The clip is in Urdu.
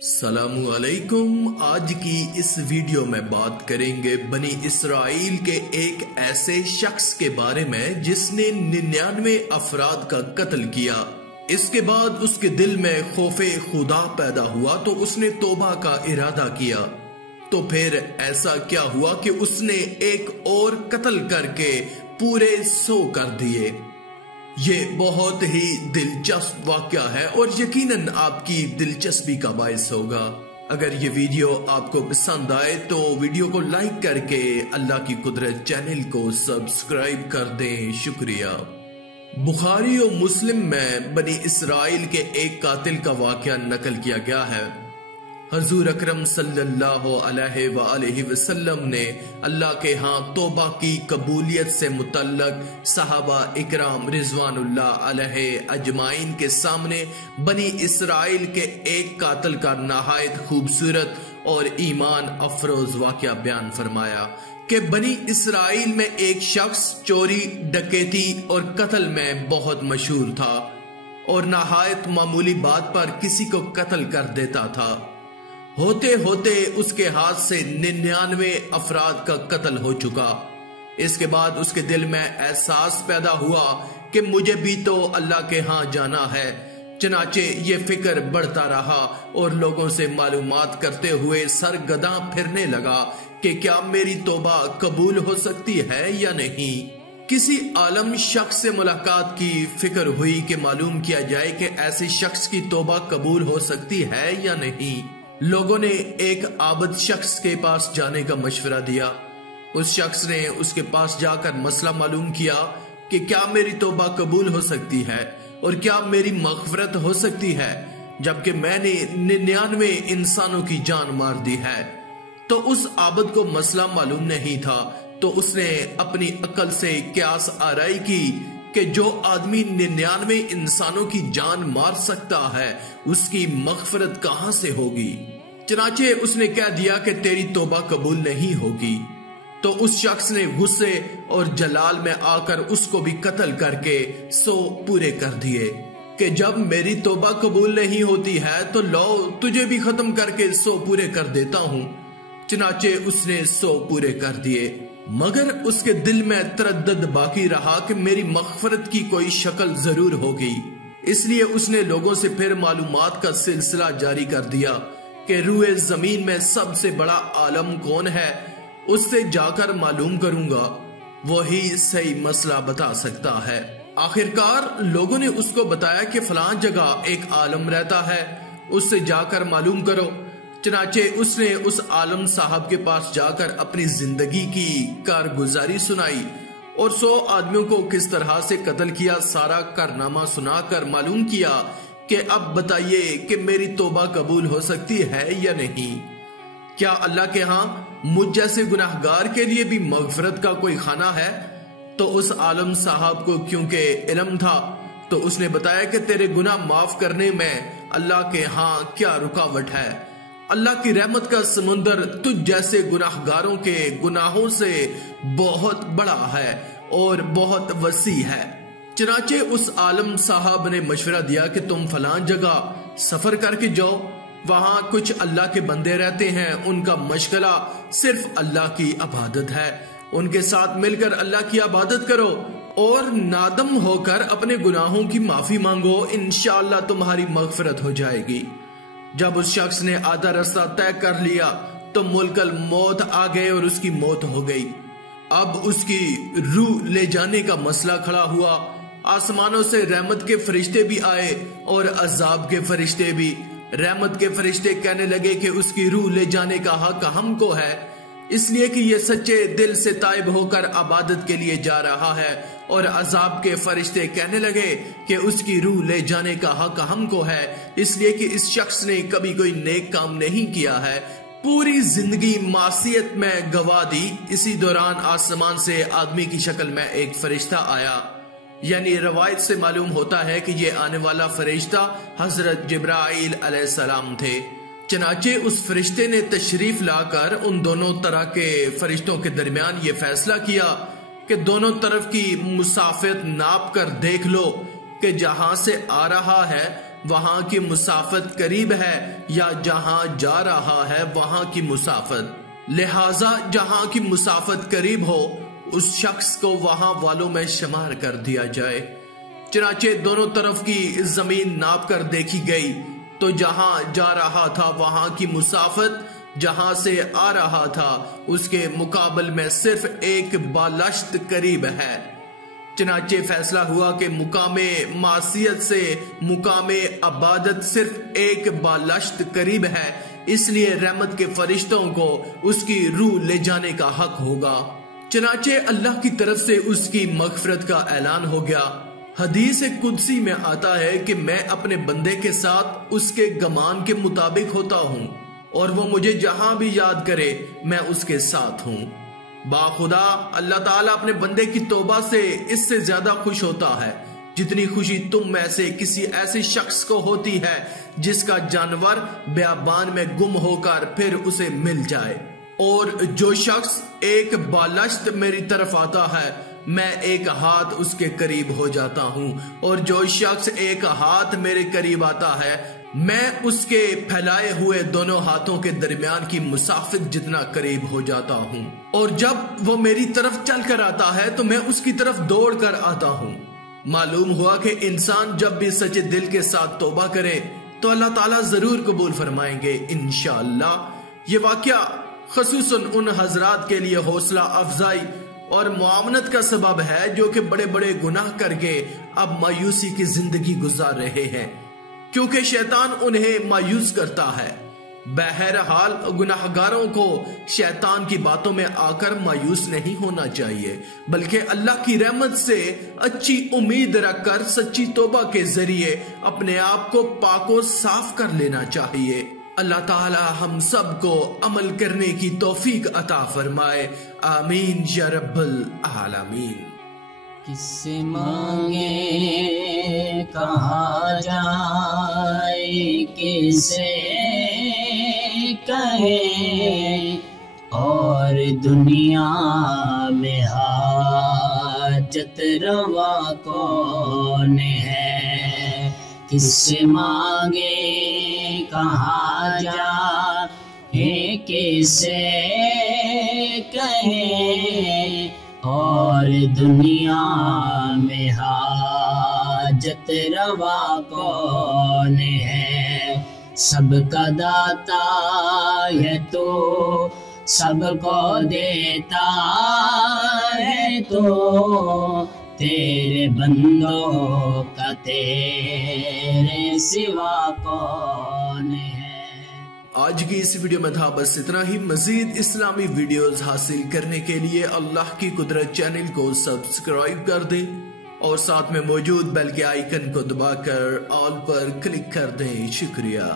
السلام علیکم۔ آج کی اس ویڈیو میں بات کریں گے بنی اسرائیل کے ایک ایسے شخص کے بارے میں جس نے 99 افراد کا قتل کیا۔ اس کے بعد اس کے دل میں خوف خدا پیدا ہوا تو اس نے توبہ کا ارادہ کیا۔ تو پھر ایسا کیا ہوا کہ اس نے ایک اور قتل کر کے پورے 100 کر دیے۔ یہ بہت ہی دلچسپ واقعہ ہے اور یقیناً آپ کی دلچسپی کا باعث ہوگا۔ اگر یہ ویڈیو آپ کو پسند آئے تو ویڈیو کو لائک کر کے اللہ کی قدرت چینل کو سبسکرائب کر دیں، شکریہ۔ بخاری و مسلم میں بنی اسرائیل کے ایک قاتل کا واقعہ نقل کیا گیا ہے۔ حضور اکرم صلی اللہ علیہ وآلہ وسلم نے اللہ کے ہاں توبہ کی قبولیت سے متعلق صحابہ اکرام رضوان اللہ علیہ اجمعین کے سامنے بنی اسرائیل کے ایک قاتل کا نہایت خوبصورت اور ایمان افروز واقعہ بیان فرمایا کہ بنی اسرائیل میں ایک شخص چوری، ڈکیتی اور قتل میں بہت مشہور تھا اور نہایت معمولی بات پر کسی کو قتل کر دیتا تھا۔ ہوتے ہوتے اس کے ہاتھ سے 99 افراد کا قتل ہو چکا۔ اس کے بعد اس کے دل میں احساس پیدا ہوا کہ مجھے بھی تو اللہ کے ہاں جانا ہے۔ چنانچہ یہ فکر بڑھتا رہا اور لوگوں سے معلومات کرتے ہوئے سرگرداں پھرنے لگا کہ کیا میری توبہ قبول ہو سکتی ہے یا نہیں۔ کسی عالم شخص سے ملاقات کی فکر ہوئی کہ معلوم کیا جائے کہ ایسے شخص کی توبہ قبول ہو سکتی ہے یا نہیں۔ لوگوں نے ایک عابد شخص کے پاس جانے کا مشورہ دیا۔ اس شخص نے اس کے پاس جا کر مسئلہ معلوم کیا کہ کیا میری توبہ قبول ہو سکتی ہے اور کیا میری مغفرت ہو سکتی ہے جبکہ میں نے 99 انسانوں کی جان مار دی ہے۔ تو اس عابد کو مسئلہ معلوم نہیں تھا، تو اس نے اپنی عقل سے قیاس آرائی کی کہ جو آدمی 99 انسانوں کی جان مار سکتا ہے اس کی مغفرت کہاں سے ہوگی۔ چنانچہ اس نے کہہ دیا کہ تیری توبہ قبول نہیں ہوگی۔ تو اس شخص نے غصے اور جلال میں آ کر اس کو بھی قتل کر کے 100 پورے کر دیے کہ جب میری توبہ قبول نہیں ہوتی ہے تو لو تجھے بھی ختم کر کے 100 پورے کر دیتا ہوں۔ چنانچہ اس نے 100 پورے کر دیے، مگر اس کے دل میں تردد باقی رہا کہ میری مغفرت کی کوئی شکل ضرور ہوگی۔ اس لیے اس نے لوگوں سے پھر معلومات کا سلسلہ جاری کر دیا کہ روئے زمین میں سب سے بڑا عالم کون ہے، اس سے جا کر معلوم کروں گا، وہی صحیح مسئلہ بتا سکتا ہے۔ آخرکار لوگوں نے اس کو بتایا کہ فلاں جگہ ایک عالم رہتا ہے، اس سے جا کر معلوم کرو۔ چنانچہ اس نے اس عالم صاحب کے پاس جا کر اپنی زندگی کی کارگزاری سنائی اور 100 آدمیوں کو کس طرح سے قتل کیا سارا کارنامہ سنا کر معلوم کیا کہ اب بتائیے کہ میری توبہ قبول ہو سکتی ہے یا نہیں۔ کیا اللہ کے ہاں مجھ جیسے گناہگار کے لیے بھی مغفرت کا کوئی خانہ ہے؟ تو اس عالم صاحب کو کیونکہ علم تھا تو اس نے بتایا کہ تیرے گناہ معاف کرنے میں اللہ کے ہاں کیا رکاوٹ ہے۔ اللہ کی رحمت کا سمندر تجھ جیسے گناہگاروں کے گناہوں سے بہت بڑا ہے اور بہت وسیع ہے۔ چنانچہ اس عالم صاحب نے مشورہ دیا کہ تم فلاں جگہ سفر کر کے جاؤ، وہاں کچھ اللہ کے بندے رہتے ہیں، ان کا مشغلہ صرف اللہ کی عبادت ہے، ان کے ساتھ مل کر اللہ کی عبادت کرو اور نادم ہو کر اپنے گناہوں کی معافی مانگو، انشاءاللہ تمہاری مغفرت ہو جائے گی۔ جب اس شخص نے آدھا رستہ طے کر لیا تو ملک الموت آ گئے اور اس کی موت ہو گئی۔ اب اس کی روح لے جانے کا مسئلہ کھڑا ہوا۔ آسمانوں سے رحمت کے فرشتے بھی آئے اور عذاب کے فرشتے بھی۔ رحمت کے فرشتے کہنے لگے کہ اس کی روح لے جانے کا حق ہم کو ہے، اس لیے کہ یہ سچے دل سے تائب ہو کر عبادت کے لیے جا رہا ہے، اور عذاب کے فرشتے کہنے لگے کہ اس کی روح لے جانے کا حق ہم کو ہے، اس لیے کہ اس شخص نے کبھی کوئی نیک کام نہیں کیا ہے، پوری زندگی معصیت میں گوا دی۔ اسی دوران آسمان سے آدمی کی شکل میں ایک فرشتہ آیا، یعنی روایت سے معلوم ہوتا ہے کہ یہ آنے والا فرشتہ حضرت جبرائیل علیہ السلام تھے۔ چنانچہ اس فرشتے نے تشریف لا کر ان دونوں طرح کے فرشتوں کے درمیان یہ فیصلہ کیا کہ دونوں طرف کی مسافت ناپ کر دیکھ لو کہ جہاں سے آ رہا ہے وہاں کی مسافت قریب ہے یا جہاں جا رہا ہے وہاں کی مسافت، لہٰذا جہاں کی مسافت قریب ہو اس شخص کو وہاں والوں میں شمار کر دیا جائے۔ چنانچہ دونوں طرف کی زمین ناپ کر دیکھی گئی تو جہاں جا رہا تھا وہاں کی مسافت جہاں سے آ رہا تھا اس کے مقابل میں صرف ایک بالشت قریب ہے۔ چنانچہ فیصلہ ہوا کہ مقام معصیت سے مقام عبادت صرف ایک بالشت قریب ہے، اس لیے رحمت کے فرشتوں کو اس کی روح لے جانے کا حق ہوگا۔ چنانچہ اللہ کی طرف سے اس کی مغفرت کا اعلان ہو گیا۔ حدیث قدسی میں آتا ہے کہ میں اپنے بندے کے ساتھ اس کے گمان کے مطابق ہوتا ہوں اور وہ مجھے جہاں بھی یاد کرے میں اس کے ساتھ ہوں۔ باخدا اللہ تعالیٰ اپنے بندے کی توبہ سے اس سے زیادہ خوش ہوتا ہے جتنی خوشی تم میں سے کسی ایسے شخص کو ہوتی ہے جس کا جانور بیابان میں گم ہو کر پھر اسے مل جائے۔ اور جو شخص ایک بالشت میری طرف آتا ہے میں ایک ہاتھ اس کے قریب ہو جاتا ہوں، اور جو شخص ایک ہاتھ میرے قریب آتا ہے میں اس کے پھیلائے ہوئے دونوں ہاتھوں کے درمیان کی مسافت جتنا قریب ہو جاتا ہوں، اور جب وہ میری طرف چل کر آتا ہے تو میں اس کی طرف دوڑ کر آتا ہوں۔ معلوم ہوا کہ انسان جب بھی سچے دل کے ساتھ توبہ کرے تو اللہ تعالیٰ ضرور قبول فرمائیں گے انشاءاللہ۔ یہ واقعہ خصوصاً ان حضرات کے لیے حوصلہ افزائی اور معاونت کا سبب ہے جو کہ بڑے بڑے گناہ کر کے اب مایوسی کی زندگی گزار رہے ہیں، کیونکہ شیطان انہیں مایوس کرتا ہے۔ بہرحال گناہگاروں کو شیطان کی باتوں میں آ کر مایوس نہیں ہونا چاہیے، بلکہ اللہ کی رحمت سے اچھی امید رکھ کر سچی توبہ کے ذریعے اپنے آپ کو پاک و صاف کر لینا چاہیے۔ اللہ تعالی ہم سب کو عمل کرنے کی توفیق عطا فرمائے، آمین یا رب العالمین۔ کس سے مانگے کہاں جائے، کسے کہے اور دنیا میں حاجت روا کون ہے، کس سے مانگے کہاں جائے، کسے کہے اور دنیا میں حاجت روا کون ہے، سب کا داتا ہے تو سب کو دیتا ہے تو، تیرے بندوں کا تیرے سوا کون ہے۔ آج کی اس ویڈیو میں تھا بس اتنا ہی۔ مزید اسلامی ویڈیوز حاصل کرنے کے لیے اللہ کی قدرت چینل کو سبسکرائب کر دیں اور ساتھ میں موجود بیل کے آئیکن کو دبا کر آل پر کلک کر دیں۔ شکریہ۔